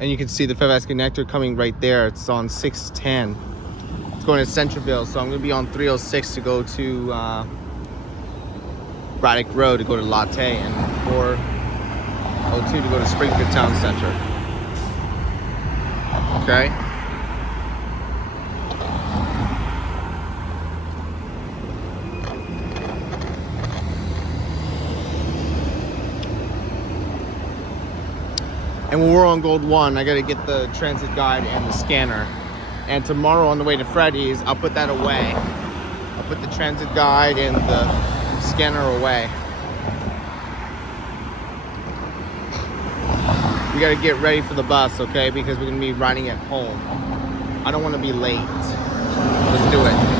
And you can see the Fairfax connector coming right there. It's on 610. It's going to Centreville, so I'm going to be on 306 to go to Braddock Road to go to Latte, and 402 to go to Springfield Town Center. Okay. And when we're on Gold 1, I gotta get the transit guide and the scanner. And tomorrow on the way to Freddy's, I'll put that away. I'll put the transit guide and the scanner away. We gotta get ready for the bus, okay? Because we're gonna be riding at home. I don't wanna be late. Let's do it.